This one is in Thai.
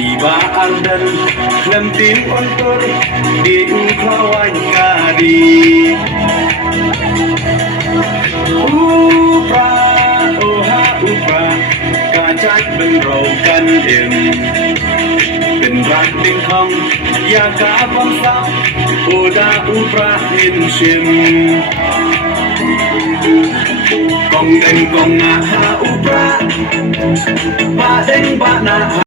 Iba aldan lemtin ontor di uklawan kadi Upra oha upra kacak benrokan imเป็นรักดิ้งคองอยากกาบังซับโอดาอุปราหินชิมกองเด้งกองนาหาอุปราบาเด้งบานา